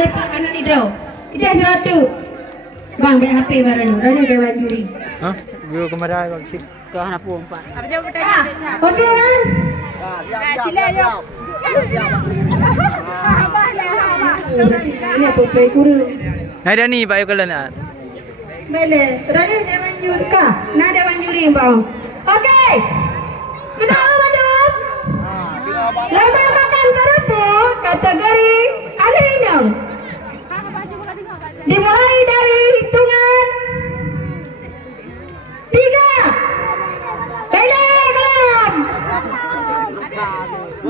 balik ke kanan hidro. Hidro hidro tu. Bang, biar HP baru ni. Rani Dewan Juri. Hah? View kamera bang sih. Kau nak pun empat. Okey kan? Ini apa play kurang? Nah dah ni Pak kalau nak. Boleh. Rani Dewan Juri kah? Nah Dewan Juri bang. Okey. Kenal madam? Lomba makan kerupuk kategori aluminium. Dimulai dari hitungan 3. Belakang 2.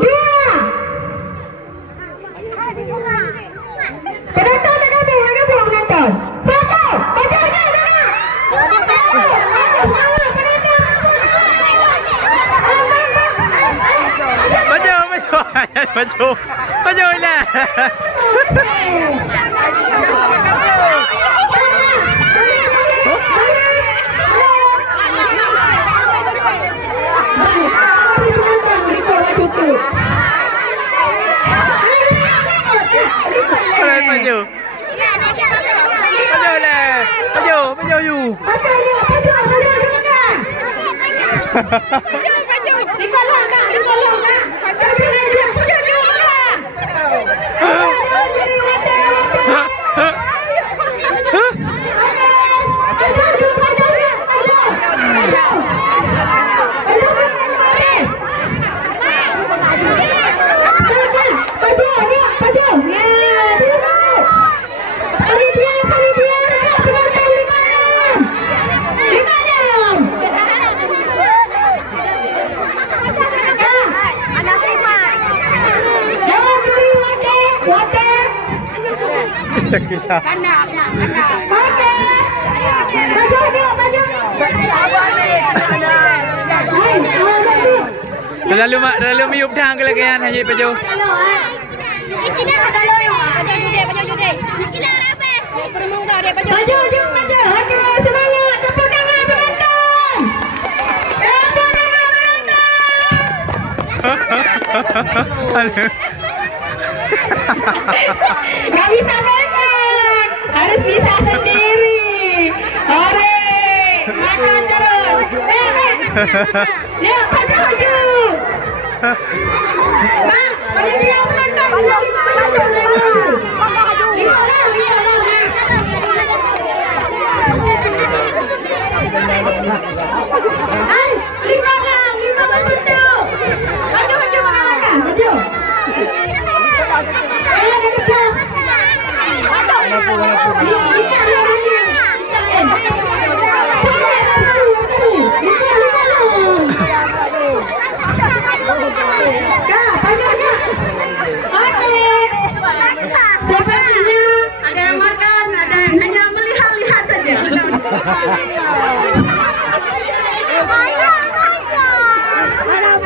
Penonton penonton 1. Pajarnya Baju lah. Baju lah. Baju you. Terlalu miup dah ke lagi kan hanya baju. Baju okey semangat tepuk tangan penonton. Gak bisa makan, harus bisa sendiri. Hore, makan terus. Ya, baju. Bang, bagi dia penonton. Hai, 5 betul. Baju makan. Baju. Sepertinya ada yang makan, ada yang hanya melihat-lihat saja.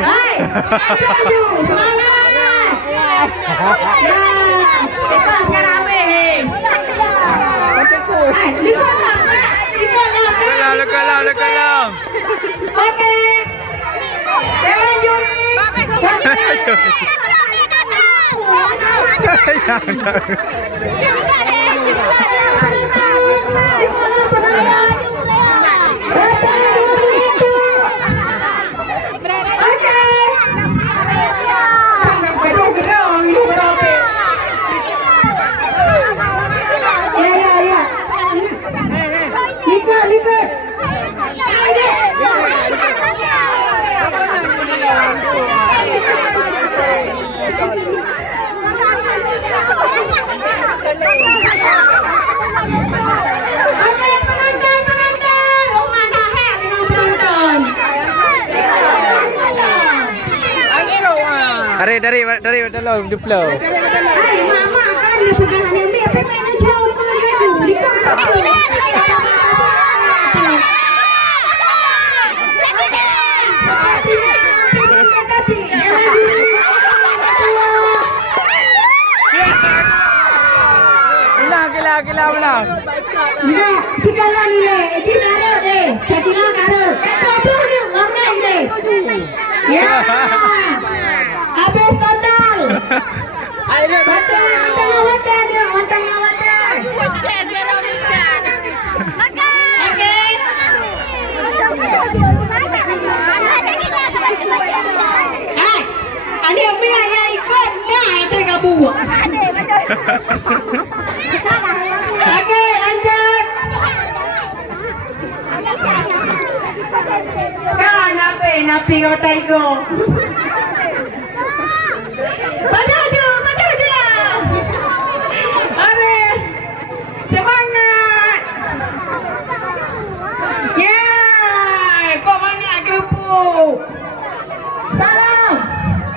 Hai, baju, semangat. Ya, ikhlas rame. Hai, Lekalam. Oke. Dewan Juri. Lipat. Dari dalam duplo. Hai, mama kan dia pegang anime apa yang jauh tu di Kila belah. Nah, sekarang ni, ini ada deh. Jadilah ada. Betul ni, online deh. Ya. Habis total. Water dia, water. Oke. Ani Umi ayah ikut, nah saya kabu. Oke, lanjut. Napi kau taigo. Maju lah. Are, semangat. Yeah, kok banyak kerupuk. Salam.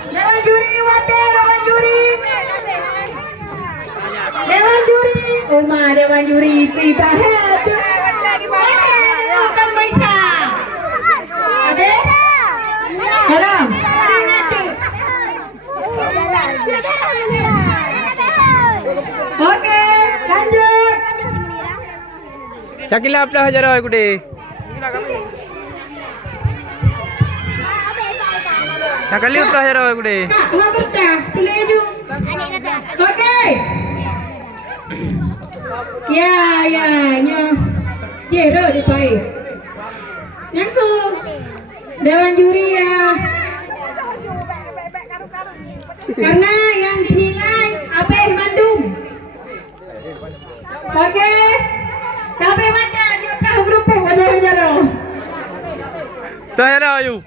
Dewan juri water, dewan juri. Dewan juri kita head. Oke, bukan bisa. Oke? Salam. Oke, lanjut. Syakila apa hajar oi kude? Nakali apa hajar oi kude? Kak, mau kerja, boleh ju. Oke. Ya, nya. Jero di pai. Yang ku. Dewan juri ya. Karena yang dinilai apa Bandung. Oke. Sampai mana? Yuk kau grup wajar-wajar. Dah hajar oi.